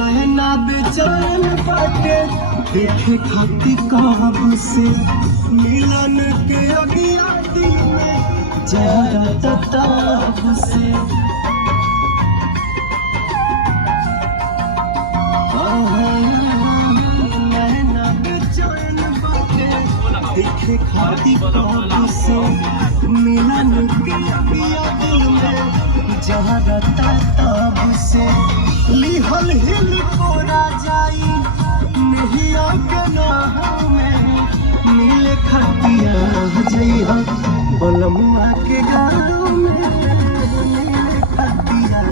नैना बेचैन बाटे देखे खातिर कब से मिलन के अगिया दिल में जहरा तब से नैना बेचैन बाटे देखे खातिर कब से मिलन के अगिया दिल में जहरा तब से लिहल हिल कोरा जाई नहिया के नाम में मिले खटिया जइहा बलमुआ के गाँव में मिले खटिया